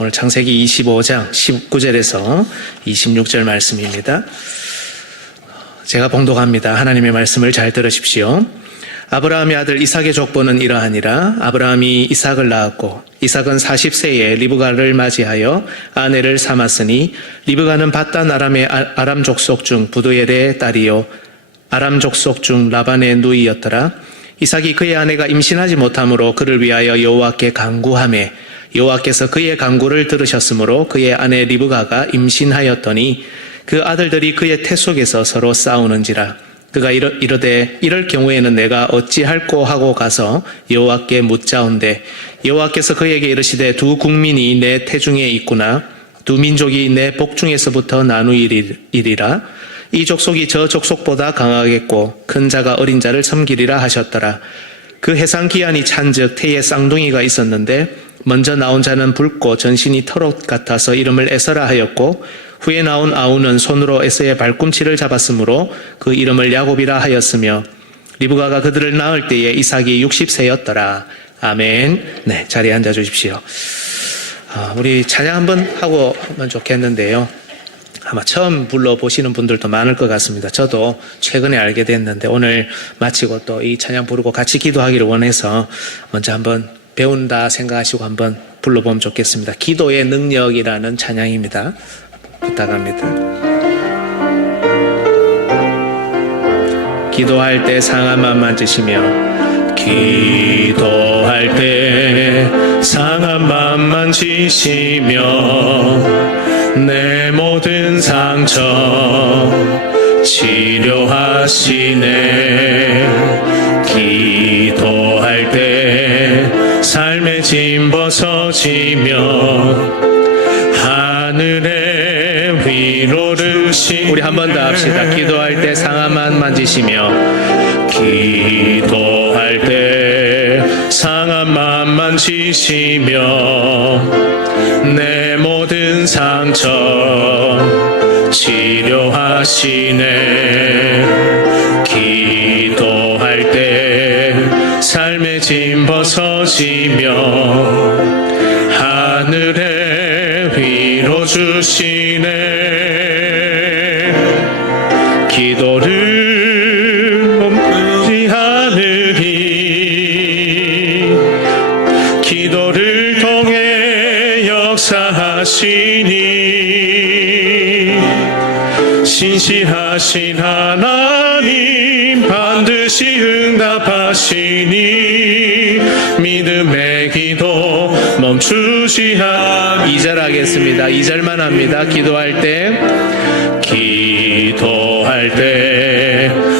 오늘 창세기 25장 19절에서 26절 말씀입니다. 제가 봉독합니다. 하나님의 말씀을 잘 들으십시오. 아브라함의 아들 이삭의 족보는 이러하니라. 아브라함이 이삭을 낳았고 이삭은 40세에 리브가를 맞이하여 아내를 삼았으니 리브가는 밧단 아람의 아람 족속 중 부두엘의 딸이요 아람 족속 중 라반의 누이였더라. 이삭이 그의 아내가 임신하지 못하므로 그를 위하여 여호와께 간구하매 여호와께서 그의 간구를 들으셨으므로 그의 아내 리브가가 임신하였더니 그 아들들이 그의 태 속에서 서로 싸우는지라. 그가 이르되 이럴 경우에는 내가 어찌할꼬 하고 가서 여호와께 묻자온대 여호와께서 그에게 이르시되 두 국민이 내 태중에 있구나. 두 민족이 내 복중에서부터 나누이리라. 이 족속이 저 족속보다 강하겠고 큰 자가 어린 자를 섬기리라 하셨더라. 그 해상 기한이 찬즉 태에 쌍둥이가 있었는데 먼저 나온 자는 붉고 전신이 털옷 같아서 이름을 에서라 하였고 후에 나온 아우는 손으로 에서의 발꿈치를 잡았으므로 그 이름을 야곱이라 하였으며 리브가가 그들을 낳을 때에 이삭이 60세였더라. 아멘. 네, 자리에 앉아 주십시오. 우리 찬양 한번 하고 하면 좋겠는데요. 아마 처음 불러보시는 분들도 많을 것 같습니다. 저도 최근에 알게 됐는데 오늘 마치고 또 이 찬양 부르고 같이 기도하기를 원해서 먼저 한번 배운다 생각하시고 한번 불러보면 좋겠습니다. 기도의 능력이라는 찬양입니다. 부탁합니다. 기도할 때 상한 맘 만지시며 기도할 때 상한 맘 만지시며 내 모든 상처 치료하시네. 기도할 때 삶의 짐 벗어지며 하늘의 위로를 우리 한 번 더 합시다. 기도할 때 상한 맘 만지시며 기도할 때 상한 맘 만지시며 내 모든 상처 치료하시네. 기도할 때 삶의 짐 벗어지며 하늘의 위로 주시네. 기도를 멈추지 않으리. 기도를 통해 역사하시니 신실하신 하나님 반드시 응답하시니 믿음의 기도 멈추지 않. 2절 하겠습니다. 2절만 합니다. 기도할 때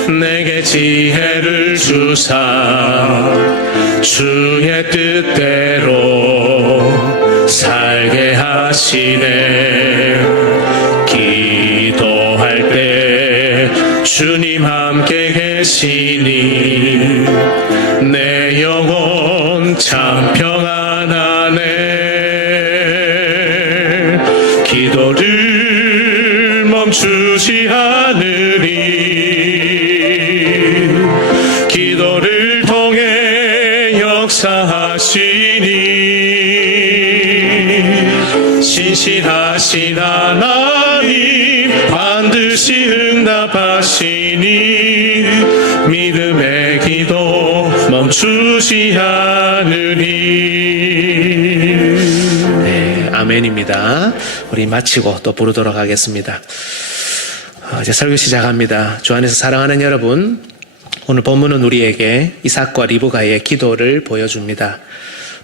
내게 지혜를 주사 주의 뜻대로 살게 하시네. 기도할 때 주님 함께 계시니 내 영혼 참 평안하네. 기도를 멈추지 않으리. 기도를 통해 역사하시니 신실하신 하나님 반드시 응답하시니 믿음의 기도 멈추지 않으리. 네, 아멘입니다. 우리 마치고 또 부르도록 하겠습니다. 이제 설교 시작합니다. 주 안에서 사랑하는 여러분, 오늘 본문은 우리에게 이삭과 리브가의 기도를 보여줍니다.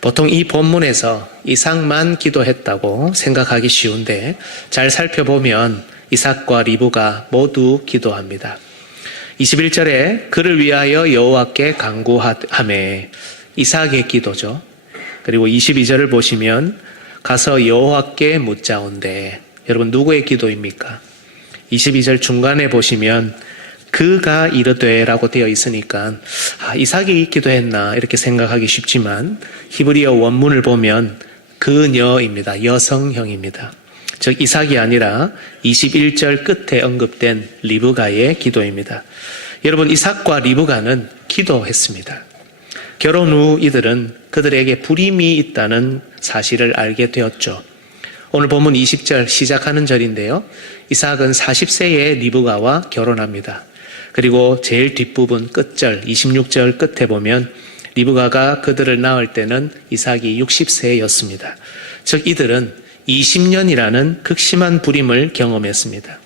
보통 이 본문에서 이삭만 기도했다고 생각하기 쉬운데 잘 살펴보면 이삭과 리브가 모두 기도합니다. 21절에 그를 위하여 여호와께 간구하매 이삭의 기도죠. 그리고 22절을 보시면 가서 여호와께 묻자온대. 여러분 누구의 기도입니까? 22절 중간에 보시면 그가 이르되 라고 되어 있으니까 이삭이 기도했나 이렇게 생각하기 쉽지만 히브리어 원문을 보면 그녀입니다. 여성형입니다. 즉 이삭이 아니라 21절 끝에 언급된 리브가의 기도입니다. 여러분 이삭과 리브가는 기도했습니다. 결혼 후 이들은 그들에게 불임이 있다는 사실을 알게 되었죠. 오늘 본문 20절 시작하는 절인데요. 이삭은 40세에 리브가와 결혼합니다. 그리고 제일 뒷부분 끝절 26절 끝에 보면 리브가가 그들을 낳을 때는 이삭이 60세였습니다. 즉 이들은 20년이라는 극심한 불임을 경험했습니다.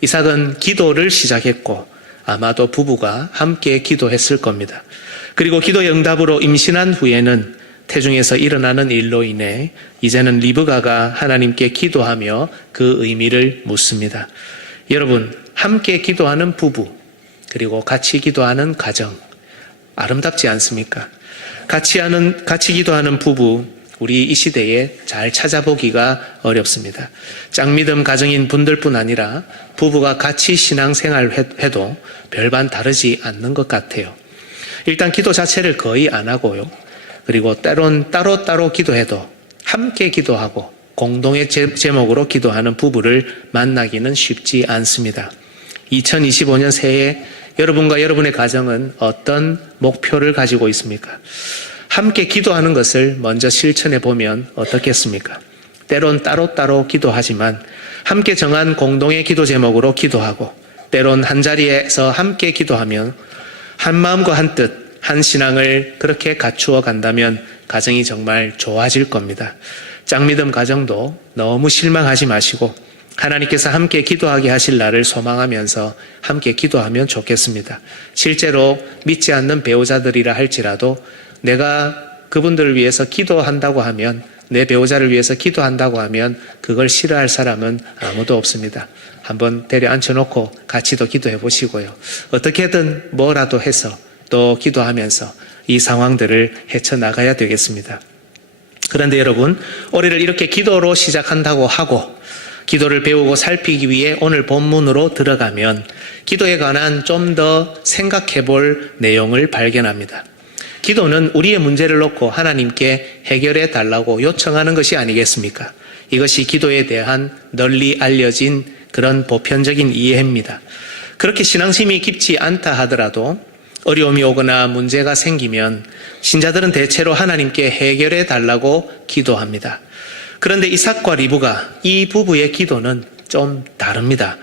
이삭은 기도를 시작했고 아마도 부부가 함께 기도했을 겁니다. 그리고 기도의 응답으로 임신한 후에는 태중에서 일어나는 일로 인해 이제는 리브가가 하나님께 기도하며 그 의미를 묻습니다. 여러분, 함께 기도하는 부부 그리고 같이 기도하는 가정 아름답지 않습니까? 같이 기도하는 부부 우리 이 시대에 잘 찾아보기가 어렵습니다. 짝믿음 가정인 분들뿐 아니라 부부가 같이 신앙생활해도 별반 다르지 않는 것 같아요. 일단 기도 자체를 거의 안 하고요. 그리고 때론 따로따로 기도해도 함께 기도하고 공동의 제목으로 기도하는 부부를 만나기는 쉽지 않습니다. 2025년 새해 여러분과 여러분의 가정은 어떤 목표를 가지고 있습니까? 함께 기도하는 것을 먼저 실천해 보면 어떻겠습니까? 때론 따로따로 기도하지만 함께 정한 공동의 기도 제목으로 기도하고 때론 한자리에서 함께 기도하면 한 마음과 한 뜻, 한 신앙을 그렇게 갖추어 간다면 가정이 정말 좋아질 겁니다. 짝믿음 가정도 너무 실망하지 마시고 하나님께서 함께 기도하게 하실 날을 소망하면서 함께 기도하면 좋겠습니다. 실제로 믿지 않는 배우자들이라 할지라도 내가 그분들을 위해서 기도한다고 하면 내 배우자를 위해서 기도한다고 하면 그걸 싫어할 사람은 아무도 없습니다. 한번 데려 앉혀놓고 같이도 기도해 보시고요. 어떻게든 뭐라도 해서 또 기도하면서 이 상황들을 헤쳐나가야 되겠습니다. 그런데 여러분, 올해를 이렇게 기도로 시작한다고 하고 기도를 배우고 살피기 위해 오늘 본문으로 들어가면 기도에 관한 좀 더 생각해 볼 내용을 발견합니다. 기도는 우리의 문제를 놓고 하나님께 해결해 달라고 요청하는 것이 아니겠습니까? 이것이 기도에 대한 널리 알려진 그런 보편적인 이해입니다. 그렇게 신앙심이 깊지 않다 하더라도 어려움이 오거나 문제가 생기면 신자들은 대체로 하나님께 해결해 달라고 기도합니다. 그런데 이삭과 리브가 이 부부의 기도는 좀 다릅니다.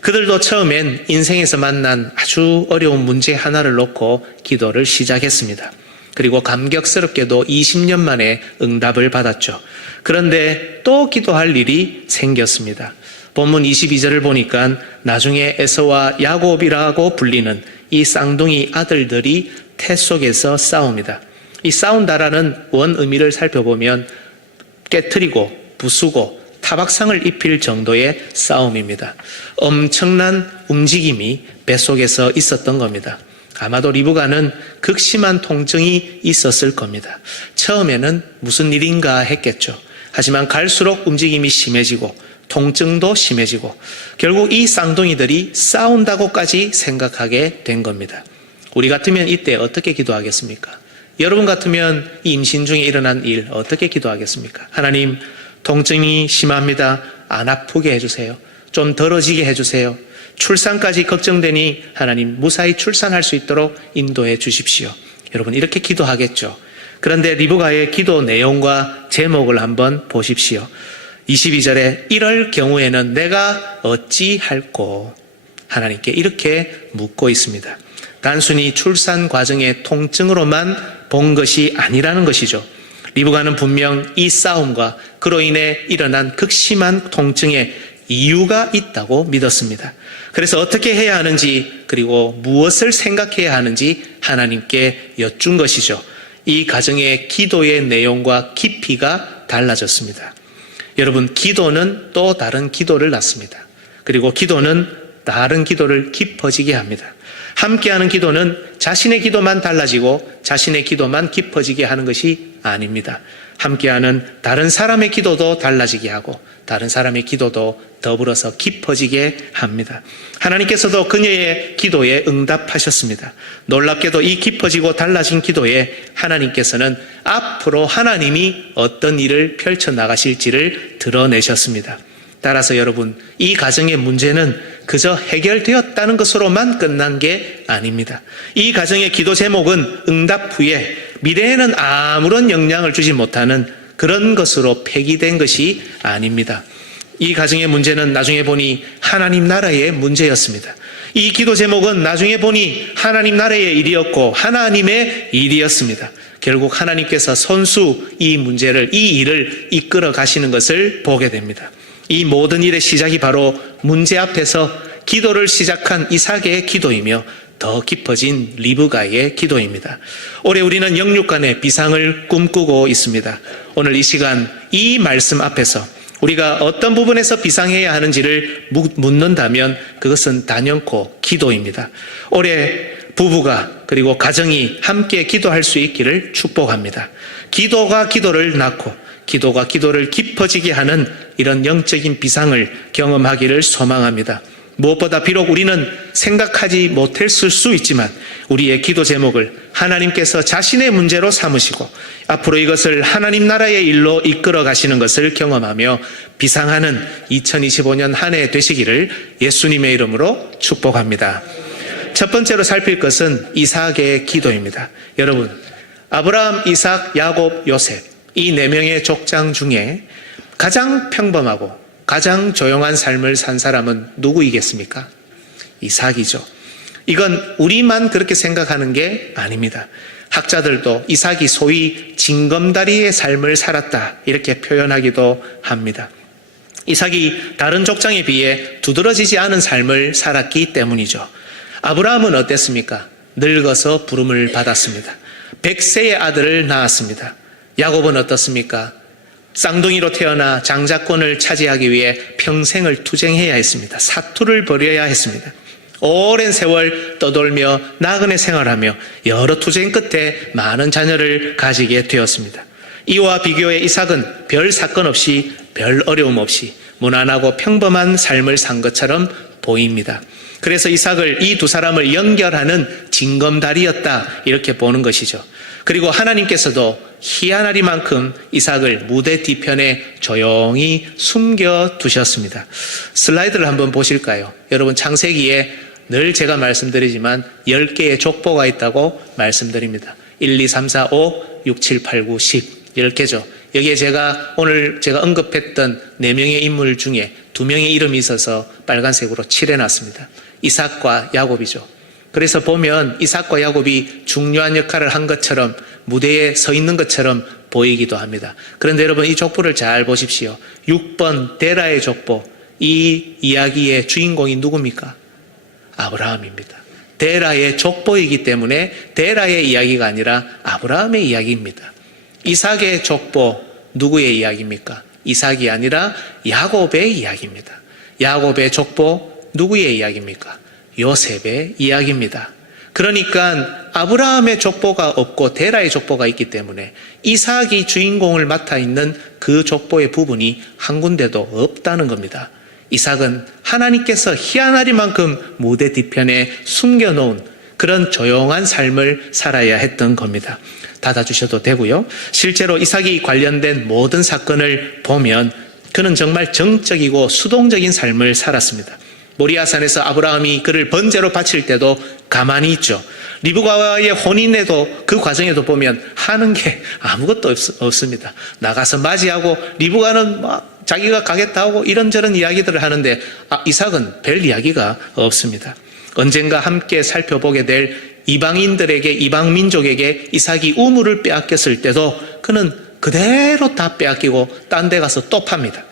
그들도 처음엔 인생에서 만난 아주 어려운 문제 하나를 놓고 기도를 시작했습니다. 그리고 감격스럽게도 20년 만에 응답을 받았죠. 그런데 또 기도할 일이 생겼습니다. 본문 22절을 보니까 나중에 에서와 야곱이라고 불리는 이 쌍둥이 아들들이 태 속에서 싸웁니다. 이 싸운다라는 원 의미를 살펴보면 깨트리고 부수고 타박상을 입힐 정도의 싸움입니다. 엄청난 움직임이 뱃속에서 있었던 겁니다. 아마도 리브가는 극심한 통증이 있었을 겁니다. 처음에는 무슨 일인가 했겠죠. 하지만 갈수록 움직임이 심해지고 통증도 심해지고 결국 이 쌍둥이들이 싸운다고까지 생각하게 된 겁니다. 우리 같으면 이때 어떻게 기도하겠습니까? 여러분 같으면 이 임신 중에 일어난 일 어떻게 기도하겠습니까? 하나님, 통증이 심합니다. 안 아프게 해주세요. 좀 덜어지게 해주세요. 출산까지 걱정되니 하나님 무사히 출산할 수 있도록 인도해 주십시오. 여러분 이렇게 기도하겠죠. 그런데 리브가의 기도 내용과 제목을 한번 보십시오. 22절에 이럴 경우에는 내가 어찌할꼬 하나님께 이렇게 묻고 있습니다. 단순히 출산 과정의 통증으로만 본 것이 아니라는 것이죠. 리브가는 분명 이 싸움과 그로 인해 일어난 극심한 통증에 이유가 있다고 믿었습니다. 그래서 어떻게 해야 하는지 그리고 무엇을 생각해야 하는지 하나님께 여쭌 것이죠. 이 가정의 기도의 내용과 깊이가 달라졌습니다. 여러분, 기도는 또 다른 기도를 낳습니다. 그리고 기도는 다른 기도를 깊어지게 합니다. 함께하는 기도는 자신의 기도만 달라지고 자신의 기도만 깊어지게 하는 것이 아닙니다. 함께하는 다른 사람의 기도도 달라지게 하고 다른 사람의 기도도 더불어서 깊어지게 합니다. 하나님께서도 그녀의 기도에 응답하셨습니다. 놀랍게도 이 깊어지고 달라진 기도에 하나님께서는 앞으로 하나님이 어떤 일을 펼쳐나가실지를 드러내셨습니다. 따라서 여러분, 이 가정의 문제는 그저 해결되었다는 것으로만 끝난 게 아닙니다. 이 가정의 기도 제목은 응답 후에 미래에는 아무런 영향을 주지 못하는 그런 것으로 폐기된 것이 아닙니다. 이 가정의 문제는 나중에 보니 하나님 나라의 문제였습니다. 이 기도 제목은 나중에 보니 하나님 나라의 일이었고 하나님의 일이었습니다. 결국 하나님께서 선수 이 문제를, 이 일을 이끌어 가시는 것을 보게 됩니다. 이 모든 일의 시작이 바로 문제 앞에서 기도를 시작한 이삭의 기도이며 더 깊어진 리브가의 기도입니다. 올해 우리는 영육간의 비상을 꿈꾸고 있습니다. 오늘 이 시간 이 말씀 앞에서 우리가 어떤 부분에서 비상해야 하는지를 묻는다면 그것은 단연코 기도입니다. 올해 부부가 그리고 가정이 함께 기도할 수 있기를 축복합니다. 기도가 기도를 낳고 기도가 기도를 깊어지게 하는 이런 영적인 비상을 경험하기를 소망합니다. 무엇보다 비록 우리는 생각하지 못했을 수 있지만 우리의 기도 제목을 하나님께서 자신의 문제로 삼으시고 앞으로 이것을 하나님 나라의 일로 이끌어 가시는 것을 경험하며 비상하는 2025년 한 해 되시기를 예수님의 이름으로 축복합니다. 첫 번째로 살필 것은 이삭의 기도입니다. 여러분, 아브라함, 이삭, 야곱, 요셉 이 네 명의 족장 중에 가장 평범하고 가장 조용한 삶을 산 사람은 누구이겠습니까? 이삭이죠. 이건 우리만 그렇게 생각하는 게 아닙니다. 학자들도 이삭이 소위 징검다리의 삶을 살았다 이렇게 표현하기도 합니다. 이삭이 다른 족장에 비해 두드러지지 않은 삶을 살았기 때문이죠. 아브라함은 어땠습니까? 늙어서 부름을 받았습니다. 100세의 아들을 낳았습니다. 야곱은 어떻습니까? 쌍둥이로 태어나 장자권을 차지하기 위해 평생을 투쟁해야 했습니다. 사투를 벌여야 했습니다. 오랜 세월 떠돌며 나그네 생활하며 여러 투쟁 끝에 많은 자녀를 가지게 되었습니다. 이와 비교해 이삭은 별 사건 없이 별 어려움 없이 무난하고 평범한 삶을 산 것처럼 보입니다. 그래서 이삭을 이 두 사람을 연결하는 징검다리였다 이렇게 보는 것이죠. 그리고 하나님께서도 희한하리만큼 이삭을 무대 뒤편에 조용히 숨겨두셨습니다. 슬라이드를 한번 보실까요? 여러분, 창세기에 늘 제가 말씀드리지만 10개의 족보가 있다고 말씀드립니다. 1, 2, 3, 4, 5, 6, 7, 8, 9, 10 10개죠. 여기에 오늘 제가 언급했던 4명의 인물 중에 2명의 이름이 있어서 빨간색으로 칠해놨습니다. 이삭과 야곱이죠. 그래서 보면 이삭과 야곱이 중요한 역할을 한 것처럼 무대에 서 있는 것처럼 보이기도 합니다. 그런데 여러분, 이 족보를 잘 보십시오. 6번 데라의 족보, 이 이야기의 주인공이 누굽니까? 아브라함입니다. 데라의 족보이기 때문에 데라의 이야기가 아니라 아브라함의 이야기입니다. 이삭의 족보, 누구의 이야기입니까? 이삭이 아니라 야곱의 이야기입니다. 야곱의 족보, 누구의 이야기입니까? 요셉의 이야기입니다. 그러니까 아브라함의 족보가 없고 데라의 족보가 있기 때문에 이삭이 주인공을 맡아 있는 그 족보의 부분이 한 군데도 없다는 겁니다. 이삭은 하나님께서 희한하리만큼 무대 뒤편에 숨겨놓은 그런 조용한 삶을 살아야 했던 겁니다. 닫아주셔도 되고요. 실제로 이삭이 관련된 모든 사건을 보면 그는 정말 정적이고 수동적인 삶을 살았습니다. 모리아산에서 아브라함이 그를 번제로 바칠 때도 가만히 있죠. 리브가와의 혼인에도 그 과정에도 보면 하는 게 아무것도 없습니다. 나가서 맞이하고 리브가는 막 자기가 가겠다 하고 이런저런 이야기들을 하는데 이삭은 별 이야기가 없습니다. 언젠가 함께 살펴보게 될 이방인들에게, 이방 민족에게 이삭이 우물을 빼앗겼을 때도 그는 그대로 다 빼앗기고 딴 데 가서 또 팝니다.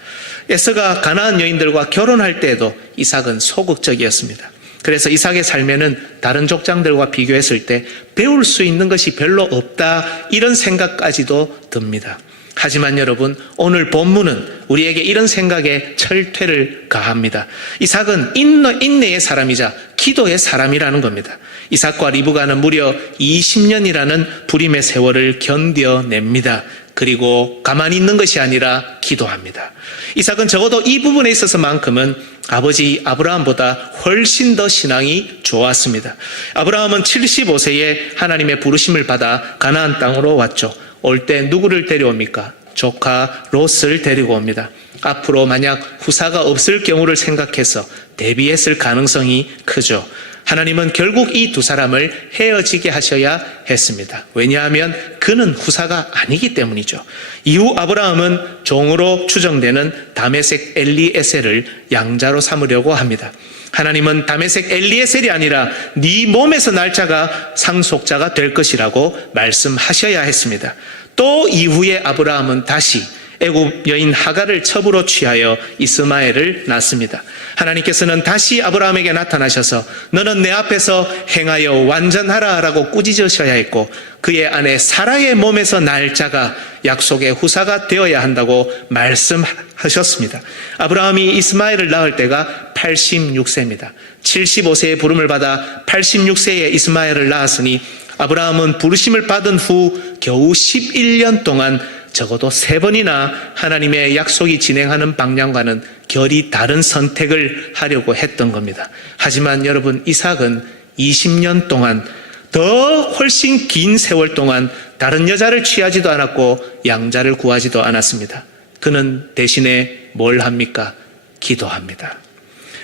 에서가 가나안 여인들과 결혼할 때에도 이삭은 소극적이었습니다. 그래서 이삭의 삶에는 다른 족장들과 비교했을 때 배울 수 있는 것이 별로 없다, 이런 생각까지도 듭니다. 하지만 여러분, 오늘 본문은 우리에게 이런 생각에 철퇴를 가합니다. 이삭은 인내의 사람이자 기도의 사람이라는 겁니다. 이삭과 리브가는 무려 20년이라는 불임의 세월을 견뎌냅니다. 그리고 가만히 있는 것이 아니라 기도합니다. 이삭은 적어도 이 부분에 있어서만큼은 아버지 아브라함보다 훨씬 더 신앙이 좋았습니다. 아브라함은 75세에 하나님의 부르심을 받아 가나안 땅으로 왔죠. 올 때 누구를 데려옵니까? 조카 롯을 데리고 옵니다. 앞으로 만약 후사가 없을 경우를 생각해서 대비했을 가능성이 크죠. 하나님은 결국 이 두 사람을 헤어지게 하셔야 했습니다. 왜냐하면 그는 후사가 아니기 때문이죠. 이후 아브라함은 종으로 추정되는 다메섹 엘리에셀을 양자로 삼으려고 합니다. 하나님은 다메섹 엘리에셀이 아니라 네 몸에서 날 자가 상속자가 될 것이라고 말씀하셔야 했습니다. 또 이후에 아브라함은 다시 애굽 여인 하갈을 첩으로 취하여 이스마엘을 낳습니다. 하나님께서는 다시 아브라함에게 나타나셔서 너는 내 앞에서 행하여 완전하라라고 꾸짖으셔야 했고, 그의 아내 사라의 몸에서 날 자가 약속의 후사가 되어야 한다고 말씀하셨습니다. 아브라함이 이스마엘을 낳을 때가 86세입니다. 75세의 부름을 받아 86세에 이스마엘을 낳았으니 아브라함은 부르심을 받은 후 겨우 11년 동안 적어도 3번이나 하나님의 약속이 진행하는 방향과는 결이 다른 선택을 하려고 했던 겁니다. 하지만 여러분, 이삭은 20년 동안 더 훨씬 긴 세월 동안 다른 여자를 취하지도 않았고 양자를 구하지도 않았습니다. 그는 대신에 뭘 합니까? 기도합니다.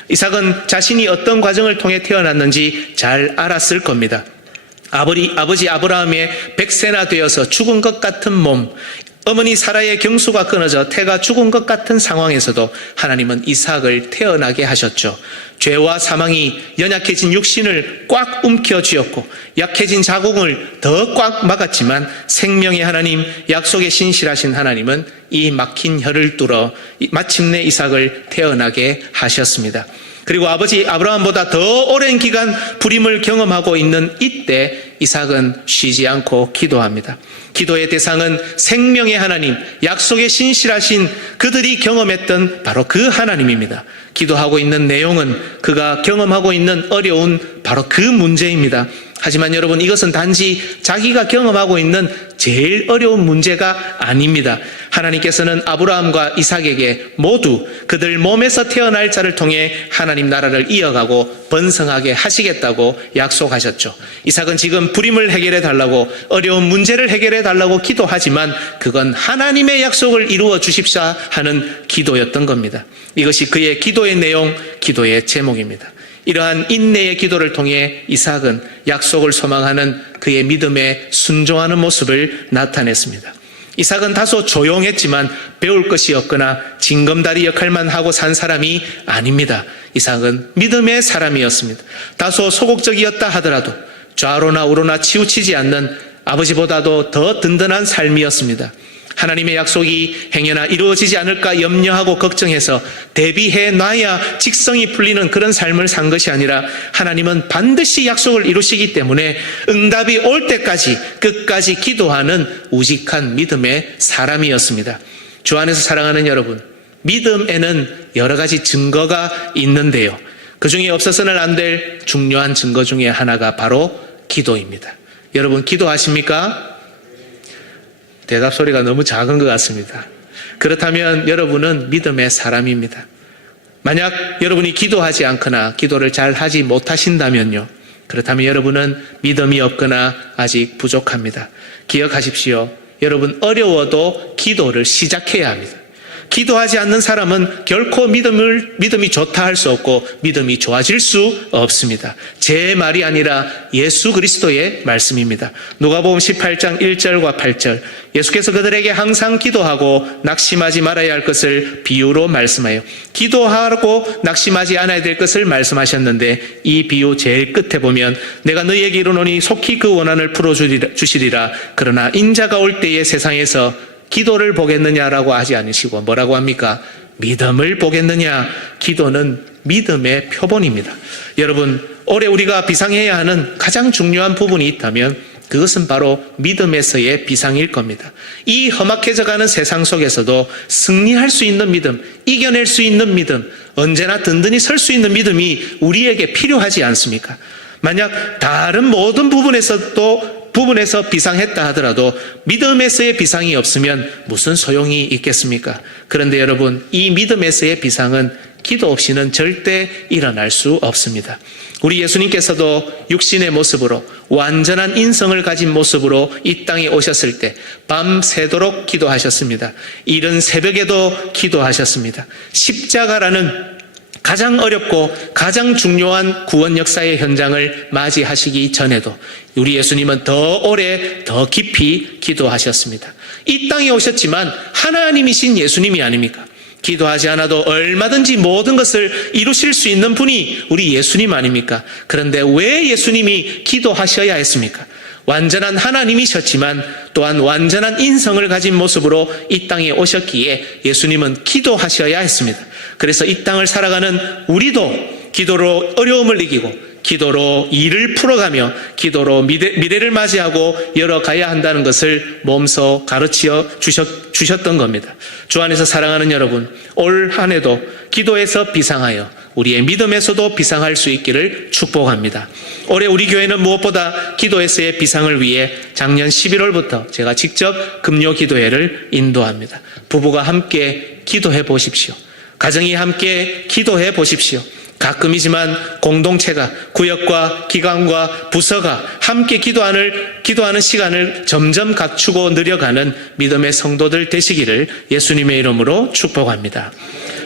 이삭은 자신이 어떤 과정을 통해 태어났는지 잘 알았을 겁니다. 아버지 아브라함의 100세나 되어서 죽은 것 같은 몸, 어머니 사라의 경수가 끊어져 태가 죽은 것 같은 상황에서도 하나님은 이삭을 태어나게 하셨죠. 죄와 사망이 연약해진 육신을 꽉 움켜쥐었고 약해진 자궁을 더 꽉 막았지만 생명의 하나님, 약속의 신실하신 하나님은 이 막힌 혀를 뚫어 마침내 이삭을 태어나게 하셨습니다. 그리고 아버지 아브라함보다 더 오랜 기간 불임을 경험하고 있는 이때 이삭은 쉬지 않고 기도합니다. 기도의 대상은 생명의 하나님, 약속의 신실하신 그들이 경험했던 바로 그 하나님입니다. 기도하고 있는 내용은 그가 경험하고 있는 어려운 바로 그 문제입니다. 하지만 여러분, 이것은 단지 자기가 경험하고 있는 제일 어려운 문제가 아닙니다. 하나님께서는 아브라함과 이삭에게 모두 그들 몸에서 태어날 자를 통해 하나님 나라를 이어가고 번성하게 하시겠다고 약속하셨죠. 이삭은 지금 불임을 해결해 달라고, 어려운 문제를 해결해 달라고 기도하지만 그건 하나님의 약속을 이루어 주십사 하는 기도였던 겁니다. 이것이 그의 기도의 내용, 기도의 제목입니다. 이러한 인내의 기도를 통해 이삭은 약속을 소망하는 그의 믿음에 순종하는 모습을 나타냈습니다. 이삭은 다소 조용했지만 배울 것이 없거나 징검다리 역할만 하고 산 사람이 아닙니다. 이삭은 믿음의 사람이었습니다. 다소 소극적이었다 하더라도 좌로나 우로나 치우치지 않는 아버지보다도 더 든든한 삶이었습니다. 하나님의 약속이 행여나 이루어지지 않을까 염려하고 걱정해서 대비해 놔야 직성이 풀리는 그런 삶을 산 것이 아니라 하나님은 반드시 약속을 이루시기 때문에 응답이 올 때까지 끝까지 기도하는 우직한 믿음의 사람이었습니다. 주 안에서 사랑하는 여러분, 믿음에는 여러 가지 증거가 있는데요, 그 중에 없어서는 안 될 중요한 증거 중에 하나가 바로 기도입니다. 여러분, 기도하십니까? 대답 소리가 너무 작은 것 같습니다. 그렇다면 여러분은 믿음의 사람입니다. 만약 여러분이 기도하지 않거나 기도를 잘 하지 못하신다면요, 그렇다면 여러분은 믿음이 없거나 아직 부족합니다. 기억하십시오. 여러분, 어려워도 기도를 시작해야 합니다. 기도하지 않는 사람은 결코 믿음이 좋다 할 수 없고 믿음이 좋아질 수 없습니다. 제 말이 아니라 예수 그리스도의 말씀입니다. 누가복음 18장 1절과 8절, 예수께서 그들에게 항상 기도하고 낙심하지 말아야 할 것을 비유로 말씀하여 기도하고 낙심하지 않아야 될 것을 말씀하셨는데, 이 비유 제일 끝에 보면 내가 너희에게 이르노니 속히 그 원한을 풀어주시리라. 그러나 인자가 올 때에 세상에서 기도를 보겠느냐라고 하지 않으시고 뭐라고 합니까? 믿음을 보겠느냐. 기도는 믿음의 표본입니다. 여러분, 올해 우리가 비상해야 하는 가장 중요한 부분이 있다면 그것은 바로 믿음에서의 비상일 겁니다. 이 험악해져가는 세상 속에서도 승리할 수 있는 믿음, 이겨낼 수 있는 믿음, 언제나 든든히 설 수 있는 믿음이 우리에게 필요하지 않습니까? 만약 다른 모든 부분에서 비상했다 하더라도 믿음에서의 비상이 없으면 무슨 소용이 있겠습니까? 그런데 여러분, 이 믿음에서의 비상은 기도 없이는 절대 일어날 수 없습니다. 우리 예수님께서도 육신의 모습으로, 완전한 인성을 가진 모습으로 이 땅에 오셨을 때 밤새도록 기도하셨습니다. 이른 새벽에도 기도하셨습니다. 십자가라는 가장 어렵고 가장 중요한 구원 역사의 현장을 맞이하시기 전에도 우리 예수님은 더 오래 더 깊이 기도하셨습니다. 이 땅에 오셨지만 하나님이신 예수님이 아닙니까? 기도하지 않아도 얼마든지 모든 것을 이루실 수 있는 분이 우리 예수님 아닙니까? 그런데 왜 예수님이 기도하셔야 했습니까? 완전한 하나님이셨지만 또한 완전한 인성을 가진 모습으로 이 땅에 오셨기에 예수님은 기도하셔야 했습니다. 그래서 이 땅을 살아가는 우리도 기도로 어려움을 이기고 기도로 일을 풀어가며 기도로 미래를 맞이하고 열어가야 한다는 것을 몸소 가르쳐 주셨던 겁니다. 주 안에서 사랑하는 여러분, 올 한 해도 기도에서 비상하여 우리의 믿음에서도 비상할 수 있기를 축복합니다. 올해 우리 교회는 무엇보다 기도에서의 비상을 위해 작년 11월부터 제가 직접 금요 기도회를 인도합니다. 부부가 함께 기도해 보십시오. 가정이 함께 기도해 보십시오. 가끔이지만 공동체가, 구역과 기관과 부서가 함께 기도하는 시간을 점점 갖추고 늘려가는 믿음의 성도들 되시기를 예수님의 이름으로 축복합니다.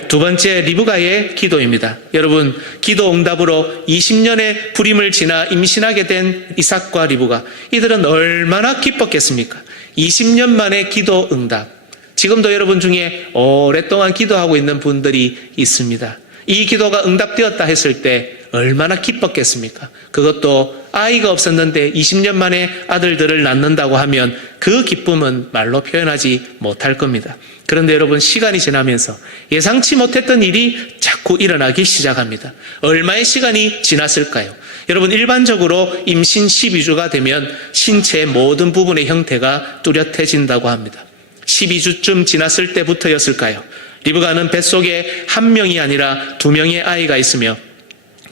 두 번째, 리브가의 기도입니다. 여러분, 기도 응답으로 20년의 불임을 지나 임신하게 된 이삭과 리브가, 이들은 얼마나 기뻤겠습니까? 20년 만에 기도 응답. 지금도 여러분 중에 오랫동안 기도하고 있는 분들이 있습니다. 이 기도가 응답되었다 했을 때 얼마나 기뻤겠습니까? 그것도 아이가 없었는데 20년 만에 아들들을 낳는다고 하면 그 기쁨은 말로 표현하지 못할 겁니다. 그런데 여러분, 시간이 지나면서 예상치 못했던 일이 자꾸 일어나기 시작합니다. 얼마의 시간이 지났을까요? 여러분, 일반적으로 임신 12주가 되면 신체의 모든 부분의 형태가 뚜렷해진다고 합니다. 12주쯤 지났을 때부터였을까요? 리브가는 뱃속에 한 명이 아니라 두 명의 아이가 있으며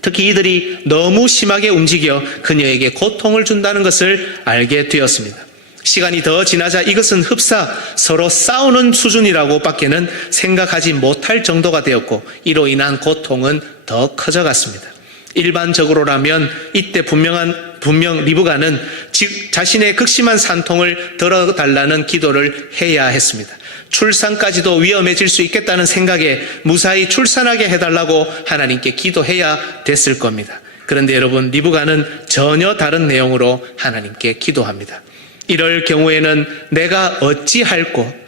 특히 이들이 너무 심하게 움직여 그녀에게 고통을 준다는 것을 알게 되었습니다. 시간이 더 지나자 이것은 흡사 서로 싸우는 수준이라고 밖에는 생각하지 못할 정도가 되었고 이로 인한 고통은 더 커져갔습니다. 일반적으로라면 이때 분명 리브가는 자신의 극심한 산통을 덜어달라는 기도를 해야 했습니다. 출산까지도 위험해질 수 있겠다는 생각에 무사히 출산하게 해달라고 하나님께 기도해야 됐을 겁니다. 그런데 여러분, 리브가는 전혀 다른 내용으로 하나님께 기도합니다. 이럴 경우에는 내가 어찌할꼬?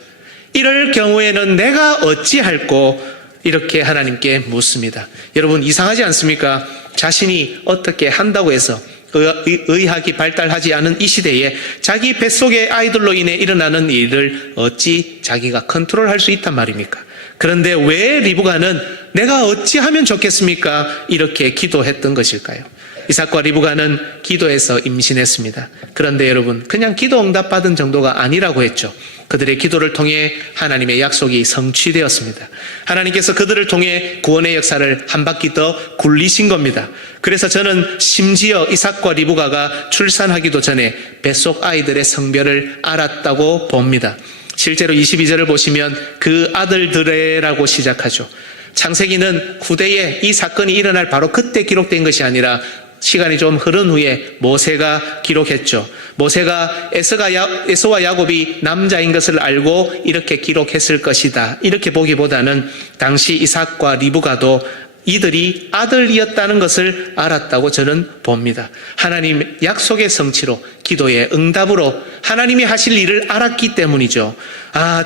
이렇게 하나님께 묻습니다. 여러분, 이상하지 않습니까? 자신이 어떻게 한다고 해서 의학이 발달하지 않은 이 시대에 자기 뱃속의 아이들로 인해 일어나는 일을 어찌 자기가 컨트롤할 수 있단 말입니까? 그런데 왜 리브가는 내가 어찌하면 좋겠습니까? 이렇게 기도했던 것일까요? 이삭과 리브가는 기도해서 임신했습니다. 그런데 여러분, 그냥 기도 응답받은 정도가 아니라고 했죠. 그들의 기도를 통해 하나님의 약속이 성취되었습니다. 하나님께서 그들을 통해 구원의 역사를 한 바퀴 더 굴리신 겁니다. 그래서 저는 심지어 이삭과 리브가가 출산하기도 전에 뱃속 아이들의 성별을 알았다고 봅니다. 실제로 22절을 보시면 그 아들들의라고 시작하죠. 창세기는 후대에 이 사건이 일어날 바로 그때 기록된 것이 아니라 시간이 좀 흐른 후에 모세가 기록했죠. 모세가 에서와 야곱이 남자인 것을 알고 이렇게 기록했을 것이다. 이렇게 보기보다는 당시 이삭과 리브가도 이들이 아들이었다는 것을 알았다고 저는 봅니다. 하나님 약속의 성취로, 기도의 응답으로 하나님이 하실 일을 알았기 때문이죠.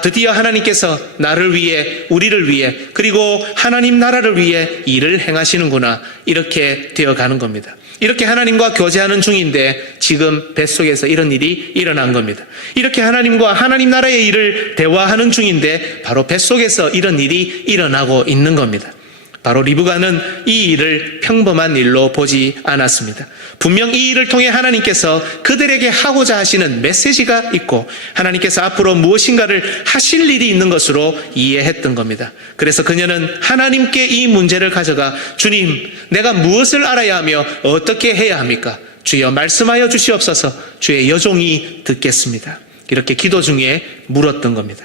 드디어 하나님께서 나를 위해, 우리를 위해, 그리고 하나님 나라를 위해 일을 행하시는구나. 이렇게 되어가는 겁니다. 이렇게 하나님과 교제하는 중인데 지금 뱃속에서 이런 일이 일어난 겁니다. 이렇게 하나님과 하나님 나라의 일을 대화하는 중인데 바로 뱃속에서 이런 일이 일어나고 있는 겁니다. 바로 리브가는 이 일을 평범한 일로 보지 않았습니다. 분명 이 일을 통해 하나님께서 그들에게 하고자 하시는 메시지가 있고 하나님께서 앞으로 무엇인가를 하실 일이 있는 것으로 이해했던 겁니다. 그래서 그녀는 하나님께 이 문제를 가져가 주님, 내가 무엇을 알아야 하며 어떻게 해야 합니까? 주여 말씀하여 주시옵소서. 주의 여종이 듣겠습니다. 이렇게 기도 중에 물었던 겁니다.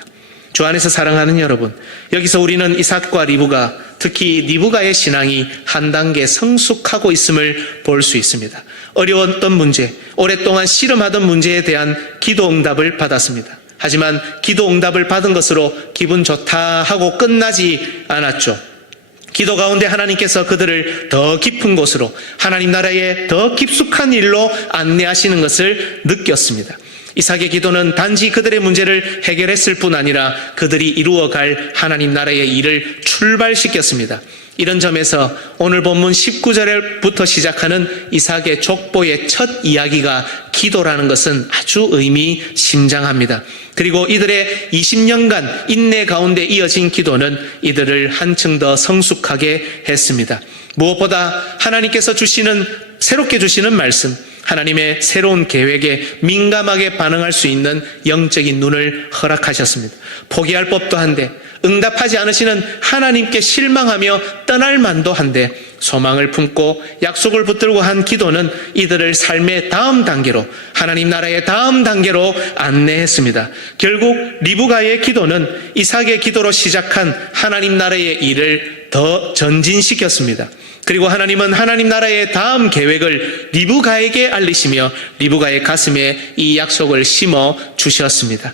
주 안에서 사랑하는 여러분, 여기서 우리는 이삭과 리브가, 특히 리브가의 신앙이 한 단계 성숙하고 있음을 볼 수 있습니다. 어려웠던 문제, 오랫동안 씨름하던 문제에 대한 기도 응답을 받았습니다. 하지만 기도 응답을 받은 것으로 기분 좋다 하고 끝나지 않았죠. 기도 가운데 하나님께서 그들을 더 깊은 곳으로 하나님 나라의 더 깊숙한 일로 안내하시는 것을 느꼈습니다. 이삭의 기도는 단지 그들의 문제를 해결했을 뿐 아니라 그들이 이루어갈 하나님 나라의 일을 출발시켰습니다. 이런 점에서 오늘 본문 19절부터 시작하는 이삭의 족보의 첫 이야기가 기도라는 것은 아주 의미심장합니다. 그리고 이들의 20년간 인내 가운데 이어진 기도는 이들을 한층 더 성숙하게 했습니다. 무엇보다 하나님께서 새롭게 주시는 말씀, 하나님의 새로운 계획에 민감하게 반응할 수 있는 영적인 눈을 허락하셨습니다. 포기할 법도 한데, 응답하지 않으시는 하나님께 실망하며 떠날 만도 한데, 소망을 품고 약속을 붙들고 한 기도는 이들을 삶의 다음 단계로, 하나님 나라의 다음 단계로 안내했습니다. 결국 리브가의 기도는 이삭의 기도로 시작한 하나님 나라의 일을 더 전진시켰습니다. 그리고 하나님은 하나님 나라의 다음 계획을 리브가에게 알리시며 리브가의 가슴에 이 약속을 심어 주셨습니다.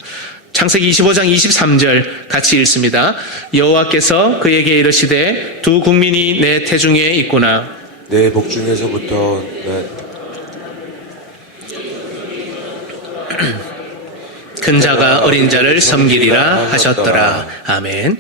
창세기 25장 23절 같이 읽습니다. 여호와께서 그에게 이르시되 두 국민이 내 태중에 있구나. 내 복중에서부터 큰 자가 어린 자를 섬기리라 하셨더라. 아멘.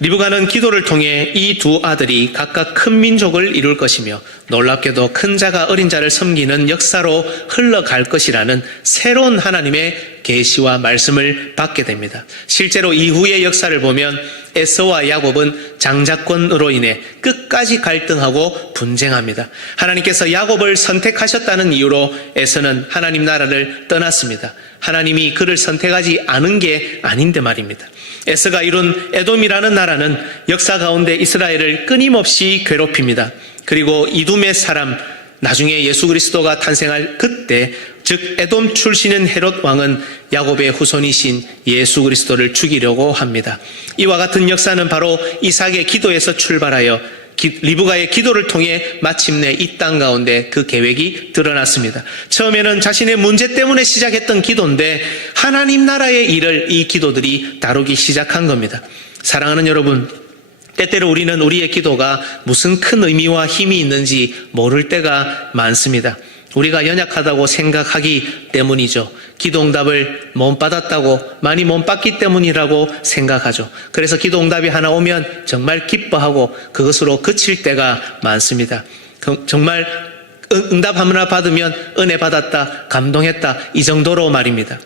리브가는 기도를 통해 이 두 아들이 각각 큰 민족을 이룰 것이며 놀랍게도 큰 자가 어린 자를 섬기는 역사로 흘러갈 것이라는 새로운 하나님의 계시와 말씀을 받게 됩니다. 실제로 이후의 역사를 보면 에서와 야곱은 장자권으로 인해 끝까지 갈등하고 분쟁합니다. 하나님께서 야곱을 선택하셨다는 이유로 에서는 하나님 나라를 떠났습니다. 하나님이 그를 선택하지 않은 게 아닌데 말입니다. 에서가 이룬 에돔이라는 나라는 역사 가운데 이스라엘을 끊임없이 괴롭힙니다. 그리고 이둠의 사람, 나중에 예수 그리스도가 탄생할 그때, 즉 에돔 출신인 헤롯 왕은 야곱의 후손이신 예수 그리스도를 죽이려고 합니다. 이와 같은 역사는 바로 이삭의 기도에서 출발하여 리브가의 기도를 통해 마침내 이 땅 가운데 그 계획이 드러났습니다. 처음에는 자신의 문제 때문에 시작했던 기도인데 하나님 나라의 일을 이 기도들이 다루기 시작한 겁니다. 사랑하는 여러분, 때때로 우리는 우리의 기도가 무슨 큰 의미와 힘이 있는지 모를 때가 많습니다. 우리가 연약하다고 생각하기 때문이죠. 기도응답을 못 받았다고, 많이 못 받기 때문이라고 생각하죠. 그래서 기도응답이 하나 오면 정말 기뻐하고 그것으로 그칠 때가 많습니다. 정말 응답 하나 받으면 은혜 받았다, 감동했다, 이 정도로 말입니다.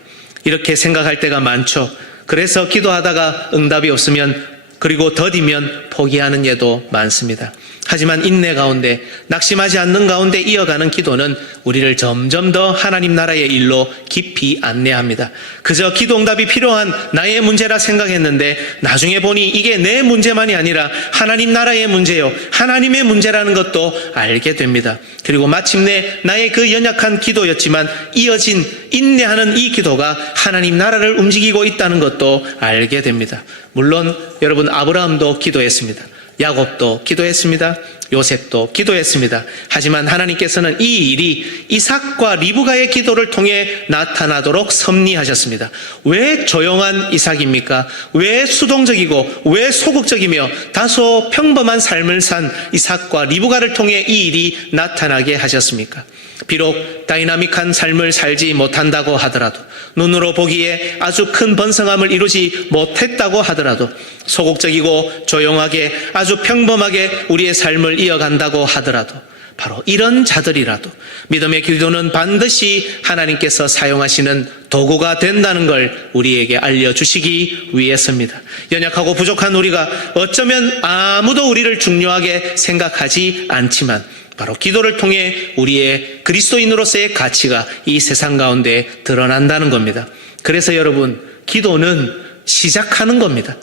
이렇게 생각할 때가 많죠. 그래서 기도하다가 응답이 없으면, 그리고 더디면 포기하는 예도 많습니다. 하지만 인내 가운데, 낙심하지 않는 가운데 이어가는 기도는 우리를 점점 더 하나님 나라의 일로 깊이 안내합니다. 그저 기도응답이 필요한 나의 문제라 생각했는데 나중에 보니 이게 내 문제만이 아니라 하나님 나라의 문제요, 하나님의 문제라는 것도 알게 됩니다. 그리고 마침내 나의 그 연약한 기도였지만 이어진 인내하는 이 기도가 하나님 나라를 움직이고 있다는 것도 알게 됩니다. 물론 여러분, 아브라함도 기도했습니다. 야곱도 기도했습니다. 요셉도 기도했습니다. 하지만 하나님께서는 이 일이 이삭과 리브가의 기도를 통해 나타나도록 섭리하셨습니다. 왜 조용한 이삭입니까? 왜 수동적이고 왜 소극적이며 다소 평범한 삶을 산 이삭과 리브가를 통해 이 일이 나타나게 하셨습니까? 비록 다이나믹한 삶을 살지 못한다고 하더라도, 눈으로 보기에 아주 큰 번성함을 이루지 못했다고 하더라도, 소극적이고 조용하게 아주 평범하게 우리의 삶을 이어간다고 하더라도, 바로 이런 자들이라도 믿음의 기도는 반드시 하나님께서 사용하시는 도구가 된다는 걸 우리에게 알려주시기 위해서입니다. 연약하고 부족한 우리가 어쩌면 아무도 우리를 중요하게 생각하지 않지만 바로 기도를 통해 우리의 그리스도인으로서의 가치가 이 세상 가운데 드러난다는 겁니다. 그래서 여러분, 기도는 시작하는 겁니다.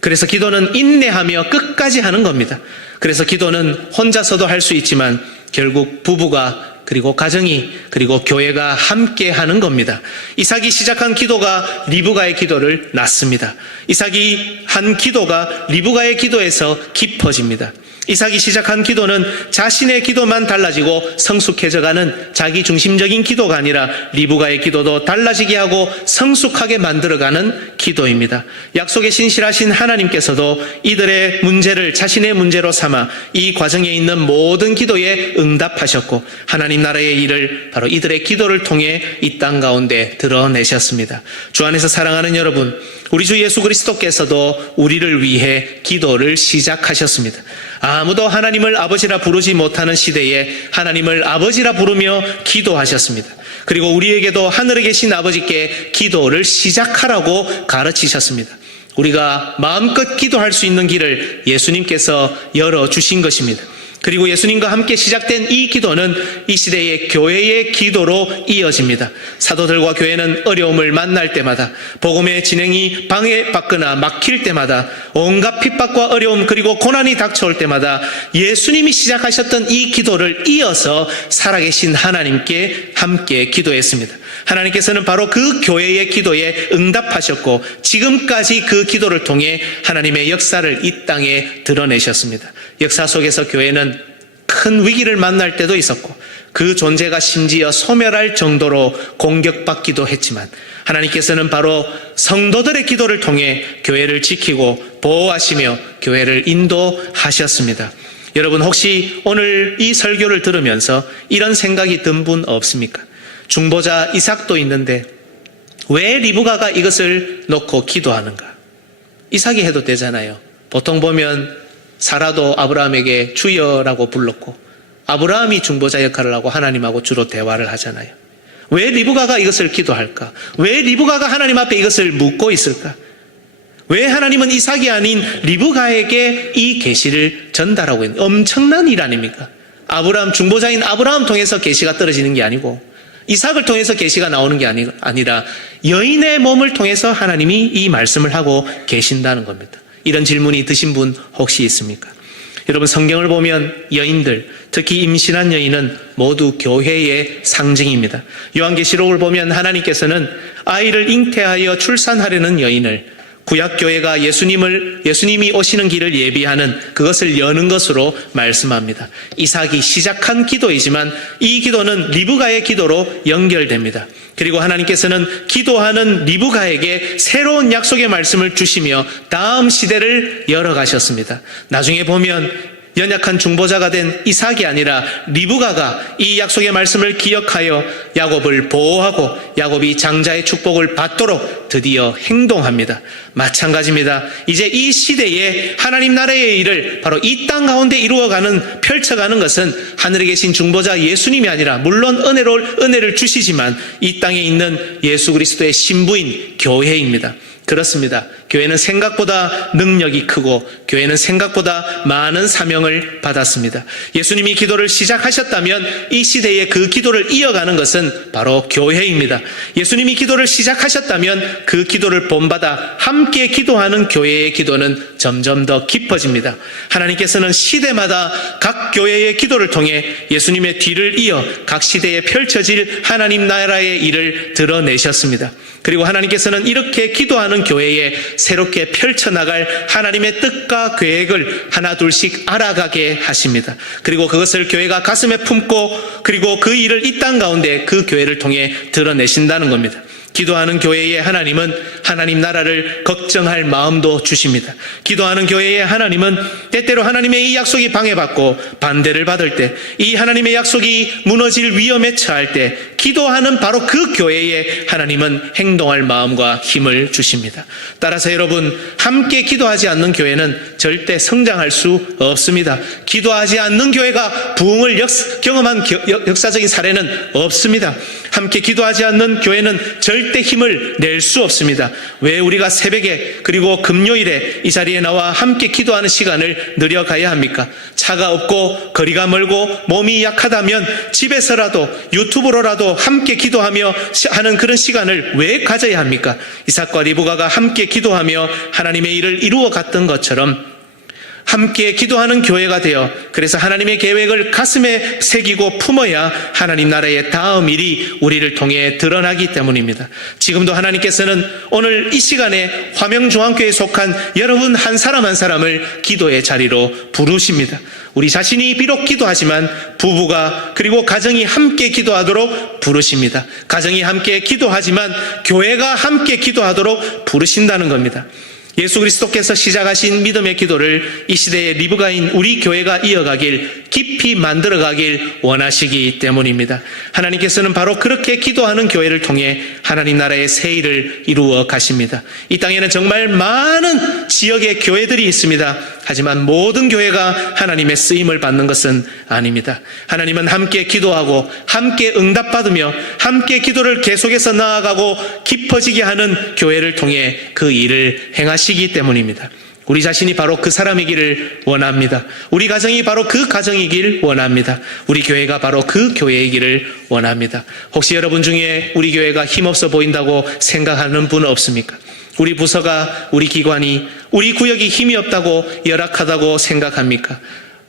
그래서 기도는 인내하며 끝까지 하는 겁니다. 그래서 기도는 혼자서도 할 수 있지만 결국 부부가, 그리고 가정이, 그리고 교회가 함께 하는 겁니다. 이삭이 시작한 기도가 리브가의 기도를 낳습니다. 이삭이 한 기도가 리브가의 기도에서 깊어집니다. 이삭이 시작한 기도는 자신의 기도만 달라지고 성숙해져가는 자기 중심적인 기도가 아니라 리브가의 기도도 달라지게 하고 성숙하게 만들어가는 기도입니다. 약속에 신실하신 하나님께서도 이들의 문제를 자신의 문제로 삼아 이 과정에 있는 모든 기도에 응답하셨고 하나님 나라의 일을 바로 이들의 기도를 통해 이 땅 가운데 드러내셨습니다. 주 안에서 사랑하는 여러분, 우리 주 예수 그리스도께서도 우리를 위해 기도를 시작하셨습니다. 아무도 하나님을 아버지라 부르지 못하는 시대에 하나님을 아버지라 부르며 기도하셨습니다. 그리고 우리에게도 하늘에 계신 아버지께 기도를 시작하라고 가르치셨습니다. 우리가 마음껏 기도할 수 있는 길을 예수님께서 열어주신 것입니다. 그리고 예수님과 함께 시작된 이 기도는 이 시대의 교회의 기도로 이어집니다. 사도들과 교회는 어려움을 만날 때마다, 복음의 진행이 방해받거나 막힐 때마다, 온갖 핍박과 어려움 그리고 고난이 닥쳐올 때마다 예수님이 시작하셨던 이 기도를 이어서 살아계신 하나님께 함께 기도했습니다. 하나님께서는 바로 그 교회의 기도에 응답하셨고 지금까지 그 기도를 통해 하나님의 역사를 이 땅에 드러내셨습니다. 역사 속에서 교회는 큰 위기를 만날 때도 있었고 그 존재가 심지어 소멸할 정도로 공격받기도 했지만 하나님께서는 바로 성도들의 기도를 통해 교회를 지키고 보호하시며 교회를 인도하셨습니다. 여러분, 혹시 오늘 이 설교를 들으면서 이런 생각이 든 분 없습니까? 중보자 이삭도 있는데 왜 리브가가 이것을 놓고 기도하는가? 이삭이 해도 되잖아요. 보통 보면 사라도 아브라함에게 주여라고 불렀고 아브라함이 중보자 역할을 하고 하나님하고 주로 대화를 하잖아요. 왜 리브가가 이것을 기도할까? 왜 리브가가 하나님 앞에 이것을 묻고 있을까? 왜 하나님은 이삭이 아닌 리브가에게 이 계시를 전달하고 있는 엄청난 일 아닙니까? 아브라함, 중보자인 아브라함 통해서 계시가 떨어지는 게 아니고 이삭을 통해서 계시가 나오는 게 아니라 여인의 몸을 통해서 하나님이 이 말씀을 하고 계신다는 겁니다. 이런 질문이 드신 분 혹시 있습니까? 여러분, 성경을 보면 여인들, 특히 임신한 여인은 모두 교회의 상징입니다. 요한계시록을 보면 하나님께서는 아이를 잉태하여 출산하려는 여인을 구약교회가 예수님이 오시는 길을 예비하는 그것을 여는 것으로 말씀합니다. 이삭이 시작한 기도이지만 이 기도는 리브가의 기도로 연결됩니다. 그리고 하나님께서는 기도하는 리브가에게 새로운 약속의 말씀을 주시며 다음 시대를 열어가셨습니다. 나중에 보면 연약한 중보자가 된 이삭이 아니라 리브가가 이 약속의 말씀을 기억하여 야곱을 보호하고 야곱이 장자의 축복을 받도록 드디어 행동합니다. 마찬가지입니다. 이제 이 시대에 하나님 나라의 일을 바로 이 땅 가운데 펼쳐가는 것은 하늘에 계신 중보자 예수님이 아니라 물론 은혜를 주시지만 이 땅에 있는 예수 그리스도의 신부인 교회입니다. 그렇습니다. 교회는 생각보다 능력이 크고 교회는 생각보다 많은 사명을 받았습니다. 예수님이 기도를 시작하셨다면 이 시대에 그 기도를 이어가는 것은 바로 교회입니다. 예수님이 기도를 시작하셨다면 그 기도를 본받아 함께 기도하는 교회의 기도는 점점 더 깊어집니다. 하나님께서는 시대마다 각 교회의 기도를 통해 예수님의 뒤를 이어 각 시대에 펼쳐질 하나님 나라의 일을 드러내셨습니다. 그리고 하나님께서는 이렇게 기도하는 교회에 새롭게 펼쳐나갈 하나님의 뜻과 계획을 하나둘씩 알아가게 하십니다. 그리고 그것을 교회가 가슴에 품고 그리고 그 일을 이 땅 가운데 그 교회를 통해 드러내신다는 겁니다. 기도하는 교회에 하나님은 하나님 나라를 걱정할 마음도 주십니다. 기도하는 교회에 하나님은 때때로 하나님의 이 약속이 방해받고 반대를 받을 때, 이 하나님의 약속이 무너질 위험에 처할 때 기도하는 바로 그 교회에 하나님은 행동할 마음과 힘을 주십니다. 따라서 여러분, 함께 기도하지 않는 교회는 절대 성장할 수 없습니다. 기도하지 않는 교회가 부흥을 경험한 역사적인 사례는 없습니다. 함께 기도하지 않는 교회는 절대 힘을 낼 수 없습니다. 왜 우리가 새벽에 그리고 금요일에 이 자리에 나와 함께 기도하는 시간을 늘려가야 합니까? 차가 없고 거리가 멀고 몸이 약하다면 집에서라도 유튜브로라도 함께 기도하며 하는 그런 시간을 왜 가져야 합니까? 이삭과 리브가가 함께 기도하며 하나님의 일을 이루어 갔던 것처럼 함께 기도하는 교회가 되어 그래서 하나님의 계획을 가슴에 새기고 품어야 하나님 나라의 다음 일이 우리를 통해 드러나기 때문입니다. 지금도 하나님께서는 오늘 이 시간에 화명중앙교회에 속한 여러분 한 사람 한 사람을 기도의 자리로 부르십니다. 우리 자신이 비록 기도하지만 부부가 그리고 가정이 함께 기도하도록 부르십니다. 가정이 함께 기도하지만 교회가 함께 기도하도록 부르신다는 겁니다. 예수 그리스도께서 시작하신 믿음의 기도를 이 시대의 리브가인 우리 교회가 이어가길 깊이 만들어가길 원하시기 때문입니다. 하나님께서는 바로 그렇게 기도하는 교회를 통해 하나님 나라의 새 일을 이루어 가십니다. 이 땅에는 정말 많은 지역의 교회들이 있습니다. 하지만 모든 교회가 하나님의 쓰임을 받는 것은 아닙니다. 하나님은 함께 기도하고 함께 응답받으며 함께 기도를 계속해서 나아가고 깊어지게 하는 교회를 통해 그 일을 행하시기 때문입니다. 우리 자신이 바로 그 사람이기를 원합니다. 우리 가정이 바로 그 가정이길 원합니다. 우리 교회가 바로 그 교회이기를 원합니다. 혹시 여러분 중에 우리 교회가 힘없어 보인다고 생각하는 분 없습니까? 우리 부서가, 우리 기관이, 우리 구역이 힘이 없다고, 열악하다고 생각합니까?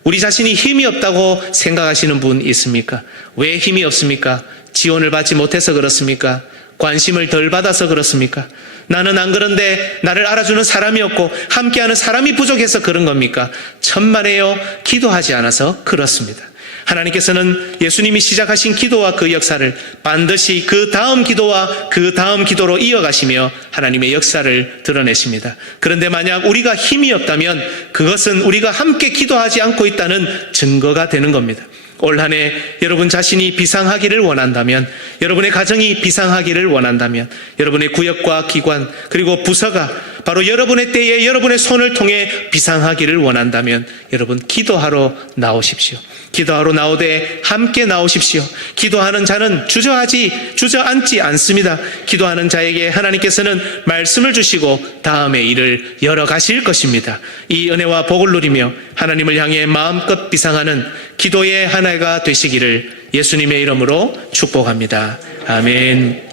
우리 자신이 힘이 없다고 생각하시는 분 있습니까? 왜 힘이 없습니까? 지원을 받지 못해서 그렇습니까? 관심을 덜 받아서 그렇습니까? 나는 안 그런데 나를 알아주는 사람이 없고 함께하는 사람이 부족해서 그런 겁니까? 천만에요. 기도하지 않아서 그렇습니다. 하나님께서는 예수님이 시작하신 기도와 그 역사를 반드시 그 다음 기도와 그 다음 기도로 이어가시며 하나님의 역사를 드러내십니다. 그런데 만약 우리가 힘이 없다면 그것은 우리가 함께 기도하지 않고 있다는 증거가 되는 겁니다. 올 한 해 여러분 자신이 비상하기를 원한다면, 여러분의 가정이 비상하기를 원한다면, 여러분의 구역과 기관 그리고 부서가 바로 여러분의 때에 여러분의 손을 통해 비상하기를 원한다면 여러분 기도하러 나오십시오. 기도하러 나오되 함께 나오십시오. 기도하는 자는 주저앉지 않습니다. 기도하는 자에게 하나님께서는 말씀을 주시고 다음의 일을 열어가실 것입니다. 이 은혜와 복을 누리며 하나님을 향해 마음껏 비상하는 기도의 한 해가 되시기를 예수님의 이름으로 축복합니다. 아멘.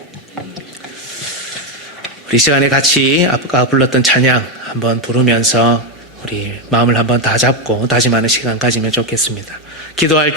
우리 시간에 같이 아까 불렀던 찬양 한번 부르면서 우리 마음을 한번 다 잡고 다짐하는 시간 가지면 좋겠습니다. 기도할